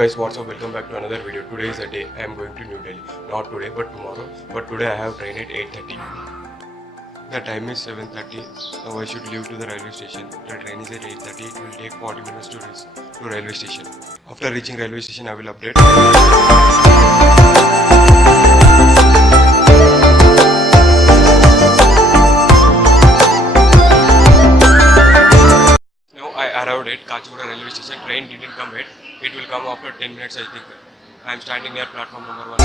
guys, what's up? Welcome back to another video. Today is the day I am going to New Delhi. Not today but tomorrow. But today I have train at 8:30. The time is 7:30. Now I should leave to the railway station. The train is at 8:30. It will take 40 minutes to reach to railway station. After reaching railway station, I will update. I arrived at Kachigura railway station. Train didn't come yet. It will come after 10 minutes, I think. I am standing near platform number 1.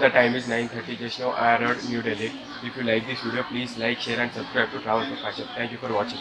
The time is 9:30. Just now I arrived New Delhi. If you like this video, please like, share and subscribe to Travel for Fashion. Thank you for watching.